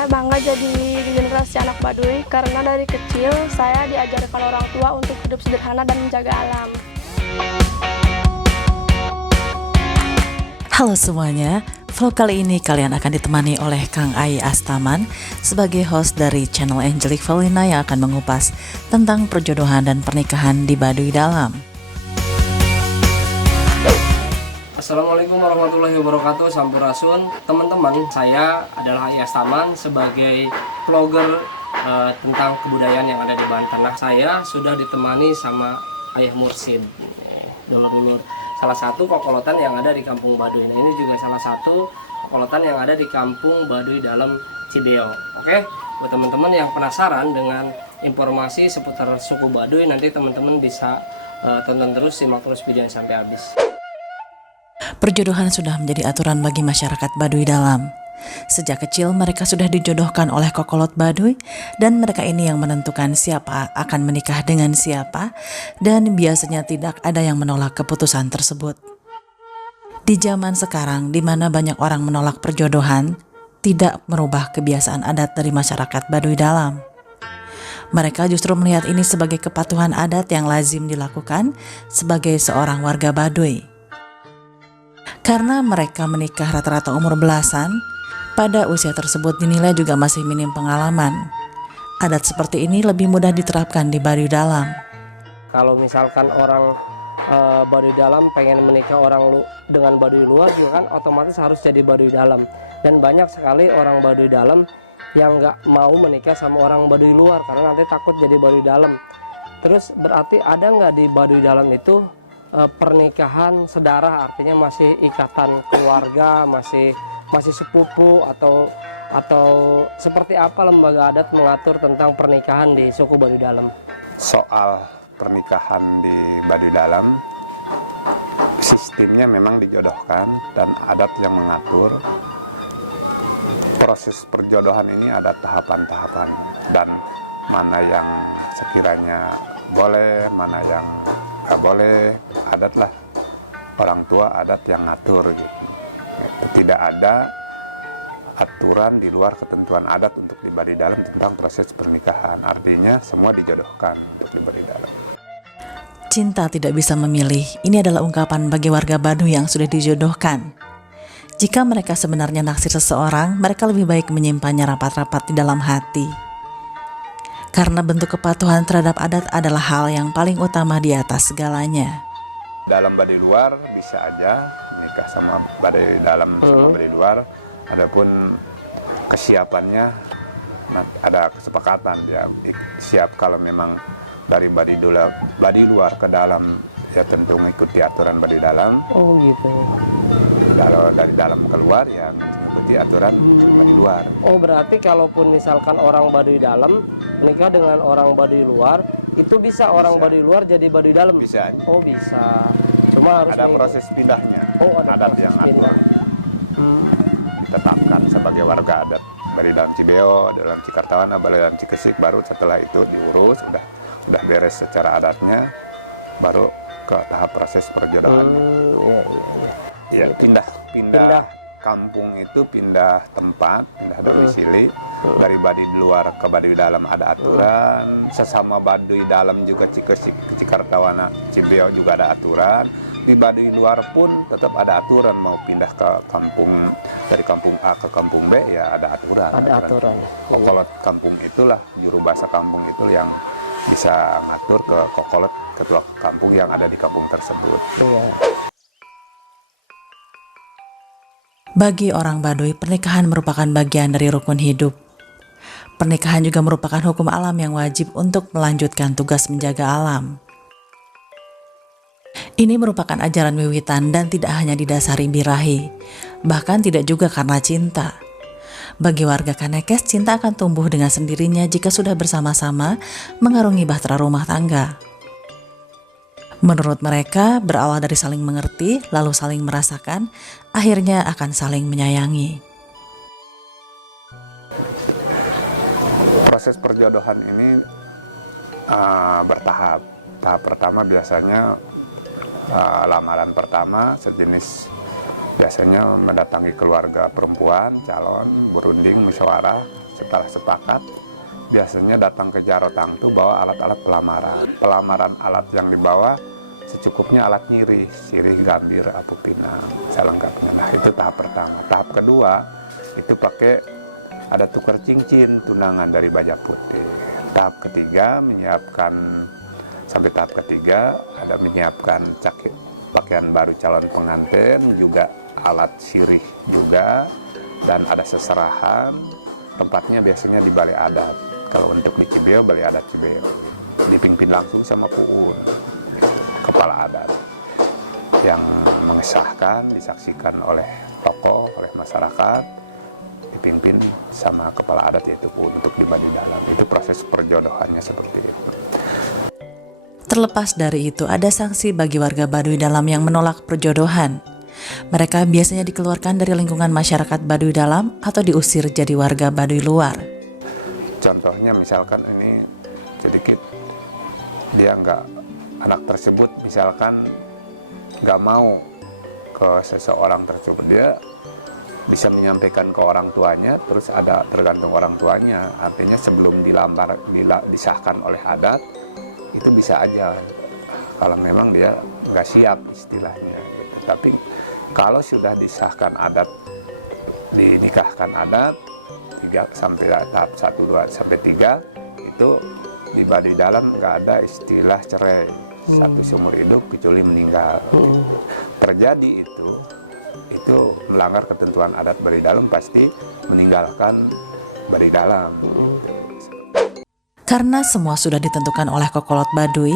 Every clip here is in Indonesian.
Saya bangga jadi generasi anak Baduy karena dari kecil saya diajarkan orang tua untuk hidup sederhana dan menjaga alam. Halo semuanya, vlog kali ini kalian akan ditemani oleh Kang Ai Astaman sebagai host dari channel Angelic Valina yang akan mengupas tentang perjodohan dan pernikahan di Baduy Dalam. Assalamualaikum warahmatullahi wabarakatuh, Sampurasun. Teman-teman, saya adalah Ai Astaman sebagai vlogger tentang kebudayaan yang ada di Banten. Nah, saya sudah ditemani sama Ayah Mursid, dulur-dulur salah satu kokolotan yang ada di Kampung Baduy. Nah, ini juga salah satu kokolotan yang ada di Kampung Baduy Dalam Cibeo. Oke, buat teman-teman yang penasaran dengan informasi seputar suku Baduy, nanti teman-teman bisa tonton terus, simak terus videonya sampai habis. Perjodohan sudah menjadi aturan bagi masyarakat Baduy Dalam. Sejak kecil mereka sudah dijodohkan oleh kokolot Baduy dan mereka ini yang menentukan siapa akan menikah dengan siapa dan biasanya tidak ada yang menolak keputusan tersebut. Di zaman sekarang di mana banyak orang menolak perjodohan, tidak merubah kebiasaan adat dari masyarakat Baduy Dalam. Mereka justru melihat ini sebagai kepatuhan adat yang lazim dilakukan sebagai seorang warga Baduy. Karena mereka menikah rata-rata umur belasan, pada usia tersebut dinilai juga masih minim pengalaman. Adat seperti ini lebih mudah diterapkan di Baduy Dalam. Kalau misalkan orang Baduy Dalam pengen menikah dengan Baduy luar juga kan otomatis harus jadi Baduy Dalam. Dan banyak sekali orang Baduy Dalam yang nggak mau menikah sama orang Baduy luar karena nanti takut jadi Baduy Dalam. Terus berarti ada nggak di Baduy Dalam itu pernikahan sedarah, artinya masih ikatan keluarga, masih sepupu atau seperti apa lembaga adat mengatur tentang pernikahan di suku Baduy Dalam? Soal pernikahan di Baduy Dalam, sistemnya memang dijodohkan dan adat yang mengatur. Proses perjodohan ini ada tahapan-tahapan dan mana yang sekiranya boleh, mana yang nggak boleh, adat lah, orang tua adat yang ngatur gitu. Tidak ada aturan di luar ketentuan adat untuk di Baduy Dalam tentang proses pernikahan. Artinya semua dijodohkan untuk di Baduy Dalam. Cinta tidak bisa memilih. Ini adalah ungkapan bagi warga Baduy yang sudah dijodohkan. Jika mereka sebenarnya naksir seseorang, mereka lebih baik menyimpannya rapat-rapat di dalam hati. Karena bentuk kepatuhan terhadap adat adalah hal yang paling utama di atas segalanya. Dalam Baduy luar bisa aja menikah sama Baduy Dalam sama Baduy luar, adapun kesiapannya ada kesepakatan ya, siap kalau memang dari Baduy luar ke dalam ya tentu mengikuti aturan Baduy Dalam. Oh gitu. Kalau dari dalam keluar ya mengikuti aturan Baduy luar. Oh berarti kalaupun misalkan orang Baduy Dalam menikah dengan orang Baduy luar, itu bisa orang Baduy luar jadi Baduy Dalam? Bisa. Oh bisa. Cuma harus ada proses pindahnya. Oh ada adat proses yang pindah. Tetapkan sebagai warga adat Baduy Dalam Cibeo, dalam Cikartawana, Baduy Dalam Cikesik, baru setelah itu diurus, udah beres secara adatnya, baru ke tahap proses perjodohan. Ya, pindah kampung itu pindah tempat, pindah domisili. Dari Baduy luar ke Baduy Dalam ada aturan, sesama Baduy Dalam juga Cikesik, Cikartawana, Cibeo juga ada aturan. Di Baduy luar pun tetap ada aturan, mau pindah ke kampung, dari kampung A ke kampung B ya ada aturan. Ada aturan. Kokolot kampung itulah, juru bahasa kampung itu yang bisa ngatur ke kokolot ketua kampung yang ada di kampung tersebut. Iya. Bagi orang Baduy, pernikahan merupakan bagian dari rukun hidup. Pernikahan juga merupakan hukum alam yang wajib untuk melanjutkan tugas menjaga alam. Ini merupakan ajaran wiwitan dan tidak hanya didasari birahi, bahkan tidak juga karena cinta. Bagi warga Kanekes, cinta akan tumbuh dengan sendirinya jika sudah bersama-sama mengarungi bahtera rumah tangga. Menurut mereka, berawal dari saling mengerti, lalu saling merasakan, akhirnya akan saling menyayangi. Proses perjodohan ini bertahap. Tahap pertama biasanya lamaran pertama sejenis, biasanya mendatangi keluarga perempuan calon, berunding musyawarah setelah sepakat biasanya datang ke Jarotang tuh bawa alat-alat pelamaran. Pelamaran alat yang dibawa secukupnya alat nyirih, sirih, gambir, apu pinang, selengkapnya. Nah itu tahap pertama. Tahap kedua itu pakai ada tukar cincin tunangan dari baja putih. Tahap ketiga menyiapkan, sampai tahap ketiga ada menyiapkan pakaian baru calon pengantin, juga alat sirih juga, dan ada seserahan. Tempatnya biasanya di Balai Adat. Kalau untuk di Cibeo, Balai Adat Cibeo. Dipimpin langsung sama Puun, kepala adat, yang mengesahkan, disaksikan oleh tokoh, oleh masyarakat, dipimpin sama kepala adat yaitu Puun untuk di Baduy Dalam. Itu proses perjodohannya seperti itu. Terlepas dari itu, ada sanksi bagi warga Baduy Dalam yang menolak perjodohan. Mereka biasanya dikeluarkan dari lingkungan masyarakat Baduy Dalam atau diusir jadi warga Baduy luar. Contohnya misalkan ini sedikit, dia anak tersebut misalkan nggak mau ke seseorang tersebut, dia bisa menyampaikan ke orang tuanya, terus ada tergantung orang tuanya, artinya sebelum disahkan oleh adat itu bisa aja kalau memang dia nggak siap istilahnya gitu. Tapi kalau sudah disahkan adat, dinikahkan adat 3 sampai tahap 1, 2 sampai 3 itu di Baduy Dalam nggak ada istilah cerai satu seumur hidup kecuali meninggal. Terjadi itu melanggar ketentuan adat Baduy Dalam, pasti meninggalkan Baduy Dalam. Karena semua sudah ditentukan oleh Kokolot Baduy,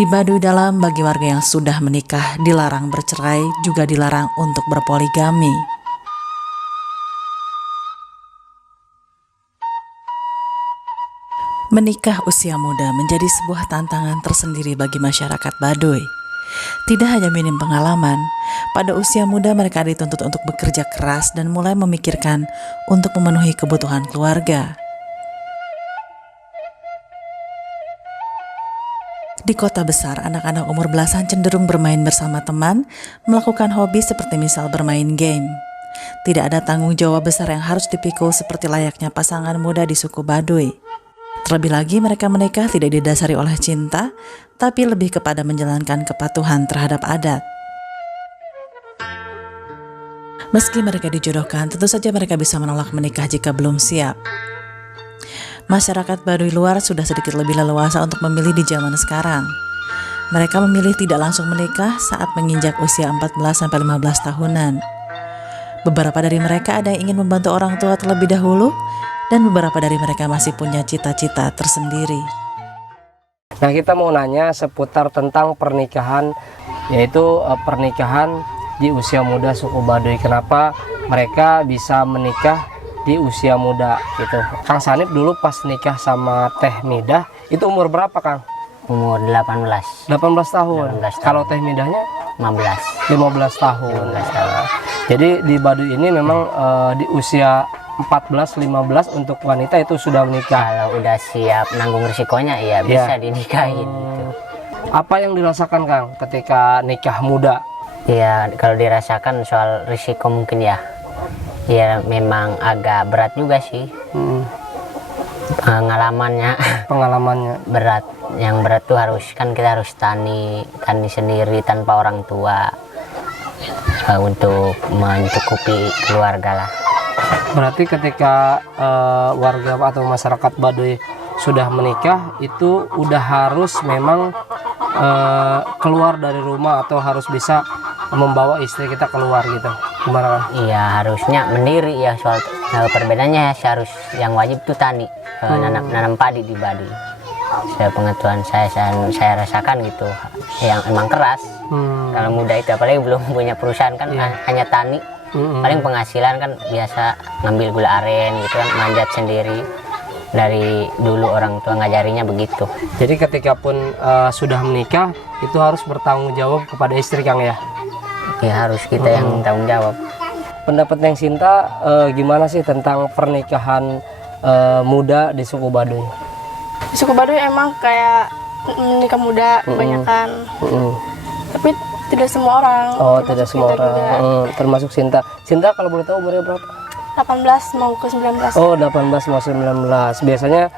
di Baduy Dalam bagi warga yang sudah menikah dilarang bercerai, juga dilarang untuk berpoligami. Menikah usia muda menjadi sebuah tantangan tersendiri bagi masyarakat Baduy. Tidak hanya minim pengalaman, pada usia muda mereka dituntut untuk bekerja keras dan mulai memikirkan untuk memenuhi kebutuhan keluarga. Di kota besar, anak-anak umur belasan cenderung bermain bersama teman, melakukan hobi seperti misal bermain game. Tidak ada tanggung jawab besar yang harus dipikul seperti layaknya pasangan muda di suku Baduy. Terlebih lagi mereka menikah tidak didasari oleh cinta, tapi lebih kepada menjalankan kepatuhan terhadap adat. Meski mereka dijodohkan, tentu saja mereka bisa menolak menikah jika belum siap. Masyarakat Baduy luar sudah sedikit lebih leluasa untuk memilih di zaman sekarang. Mereka memilih tidak langsung menikah saat menginjak usia 14-15 tahunan. Beberapa dari mereka ada yang ingin membantu orang tua terlebih dahulu, dan beberapa dari mereka masih punya cita-cita tersendiri. Nah, kita mau nanya seputar tentang pernikahan, yaitu pernikahan di usia muda suku Baduy. Kenapa mereka bisa menikah di usia muda gitu? Kang Sanip dulu pas nikah sama Teh Midah itu umur berapa, Kang? Umur 18 tahun. 18 tahun. Kalau Teh Midahnya 15 tahun. 15 tahun. Jadi di Baduy ini memang di usia 14-15 untuk wanita itu sudah menikah. Kalau udah siap nanggung risikonya ya bisa dinikahin gitu. Apa yang dirasakan, Kang, ketika nikah muda? Ya kalau dirasakan soal risiko mungkin ya memang agak berat juga sih. Pengalamannya berat. Yang berat tuh kita harus tani sendiri tanpa orang tua untuk mencukupi keluarga lah. Berarti ketika warga atau masyarakat Baduy sudah menikah itu udah harus memang keluar dari rumah atau harus bisa membawa istri kita keluar gitu. Gimana, Kan? Iya harusnya mandiri ya, soal perbedaannya harus yang wajib tuh tani, nanam padi di Baduy. Saya pengetahuan saya rasakan gitu, yang emang keras. Kalau muda itu apalagi belum punya perusahaan kan hanya tani. Paling penghasilan kan biasa ngambil gula aren gitu kan, manjat sendiri. Dari dulu orang tua ngajarinya begitu. Jadi ketika pun sudah menikah itu harus bertanggung jawab kepada istri, Kang, ya? Ya harus kita yang tanggung jawab. Pendapat Neng Sinta gimana sih tentang pernikahan muda di suku Baduy? Di suku Baduy emang kayak menikah muda kebanyakan. Tapi tidak semua orang. Oh, tidak semua orang. Termasuk Sinta. Sinta kalau boleh tahu umurnya berapa? 18 mau ke 19. Oh, 18 mau 19. Biasanya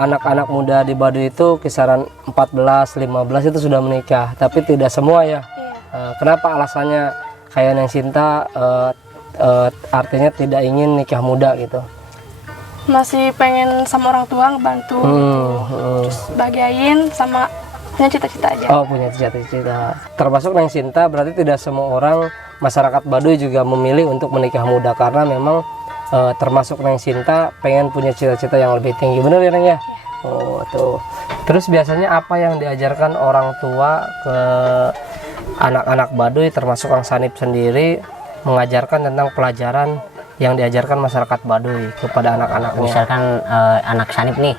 anak-anak muda di Baduy itu kisaran 14, 15 itu sudah menikah, tapi tidak semua ya. Iya. Kenapa alasannya kayak Neng Sinta artinya tidak ingin nikah muda gitu? Masih pengen sama orang tua ngebantu, terus bahagiain sama punya cita-cita aja. Oh, punya cita-cita. Termasuk Neng Sinta, berarti tidak semua orang masyarakat Baduy juga memilih untuk menikah muda karena memang termasuk Neng Sinta pengen punya cita-cita yang lebih tinggi. Bener ya Neng ya? Oh tuh. Terus biasanya apa yang diajarkan orang tua ke anak-anak Baduy termasuk Kang Sanip sendiri mengajarkan tentang pelajaran yang diajarkan masyarakat Baduy kepada anak-anaknya? Misalkan anak Sanip nih,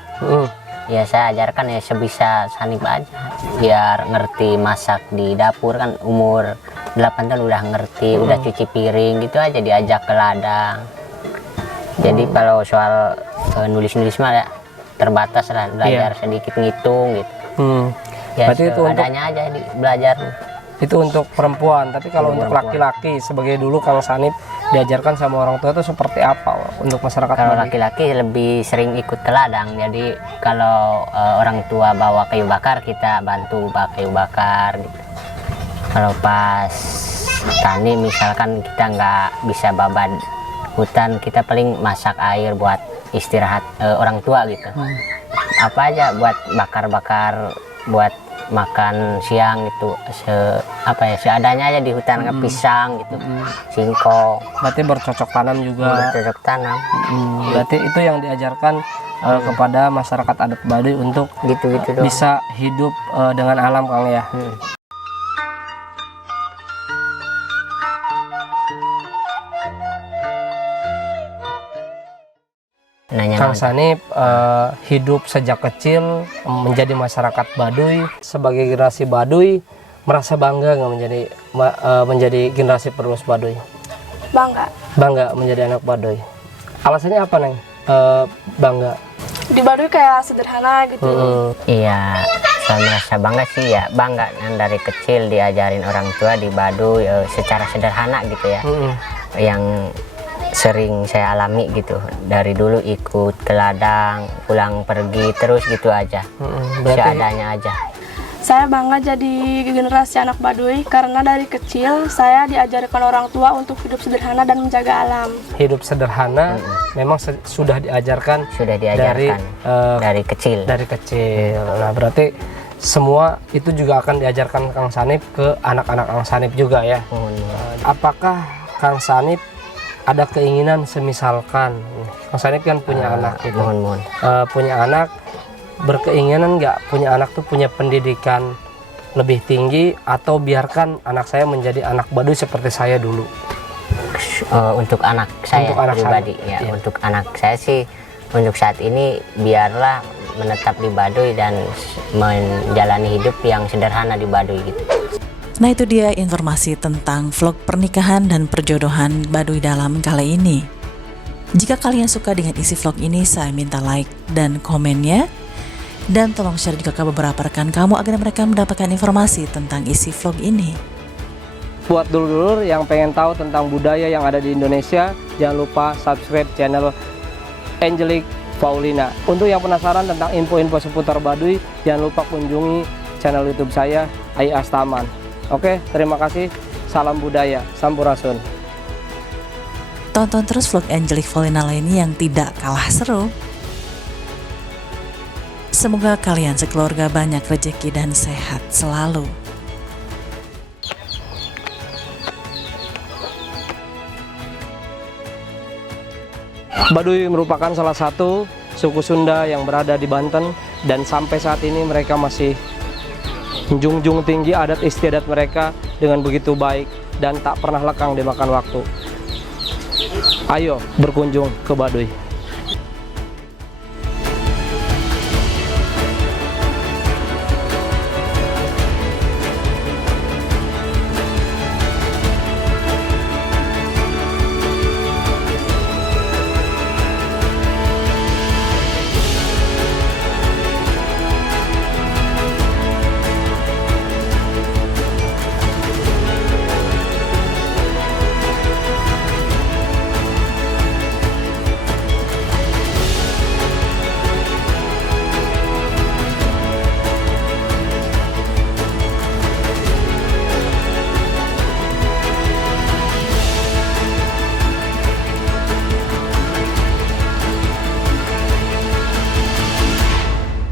ya saya ajarkan ya sebisa Sanip aja, biar ngerti masak di dapur. Kan umur 8 tahun udah ngerti, udah cuci piring gitu aja, diajak ke ladang. Jadi kalau soal nulis-nulis mah ya terbatas lah, belajar sedikit ngitung gitu. Ya berarti itu adanya aja belajar. Itu untuk perempuan, tapi kalau untuk laki-laki sebagai dulu Kang Sanip diajarkan sama orang tua itu seperti apa untuk masyarakat? Kalau Baduy? laki-laki lebih sering ikut ke ladang, jadi kalau orang tua bawa kayu bakar kita bantu bawa kayu bakar gitu. Kalau pas tani misalkan kita nggak bisa babat hutan, kita paling masak air buat istirahat orang tua gitu. Apa aja buat bakar-bakar buat makan siang gitu, seadanya aja di hutan, pisang gitu, singkong. Berarti bercocok tanam juga. Bercocok tanam. Berarti itu yang diajarkan kepada masyarakat adat Baduy untuk Gitu-gitu doang. bisa hidup dengan alam Kang ya. Kang Sanip hidup sejak kecil menjadi masyarakat Baduy. Sebagai generasi Baduy merasa bangga nggak menjadi generasi penerus Baduy? Bangga menjadi anak Baduy. Alasannya apa Neng? Bangga Di Baduy kayak sederhana gitu. Iya, saya merasa bangga sih ya, bangga kan dari kecil diajarin orang tua di Baduy secara sederhana gitu ya. Yang sering saya alami gitu, dari dulu ikut ke ladang, pulang pergi terus gitu aja, seadanya aja. Saya bangga jadi generasi anak Baduy karena dari kecil saya diajarkan orang tua untuk hidup sederhana dan menjaga alam. Hidup sederhana memang sudah diajarkan dari kecil. Nah, berarti semua itu juga akan diajarkan Kang Sanip ke anak-anak Kang Sanip juga ya. Apakah Kang Sanip ada keinginan semisalkan Kang Sanip kan punya anak gitu, punya anak, berkeinginan nggak punya anak tuh punya pendidikan lebih tinggi, atau biarkan anak saya menjadi anak Baduy seperti saya dulu? Untuk anak saya pribadi ya, untuk anak saya sih untuk saat ini biarlah menetap di Baduy dan menjalani hidup yang sederhana di Baduy gitu. Nah, itu dia informasi tentang vlog pernikahan dan perjodohan Baduy Dalam kali ini. Jika kalian suka dengan isi vlog ini, saya minta like dan komennya. Dan tolong share juga ke beberapa rekan kamu agar mereka mendapatkan informasi tentang isi vlog ini. Buat dulur-dulur yang pengen tahu tentang budaya yang ada di Indonesia, jangan lupa subscribe channel Angelique Paulina. Untuk yang penasaran tentang info-info seputar Baduy, jangan lupa kunjungi channel YouTube saya, Ai Astaman. Oke, terima kasih. Salam budaya, Sampurasun. Tonton terus vlog Angelique Paulina lainnya yang tidak kalah seru. Semoga kalian sekeluarga banyak rezeki dan sehat selalu. Baduy merupakan salah satu suku Sunda yang berada di Banten, dan sampai saat ini mereka masih menjunjung tinggi adat istiadat mereka dengan begitu baik dan tak pernah lekang dimakan waktu. Ayo berkunjung ke Baduy.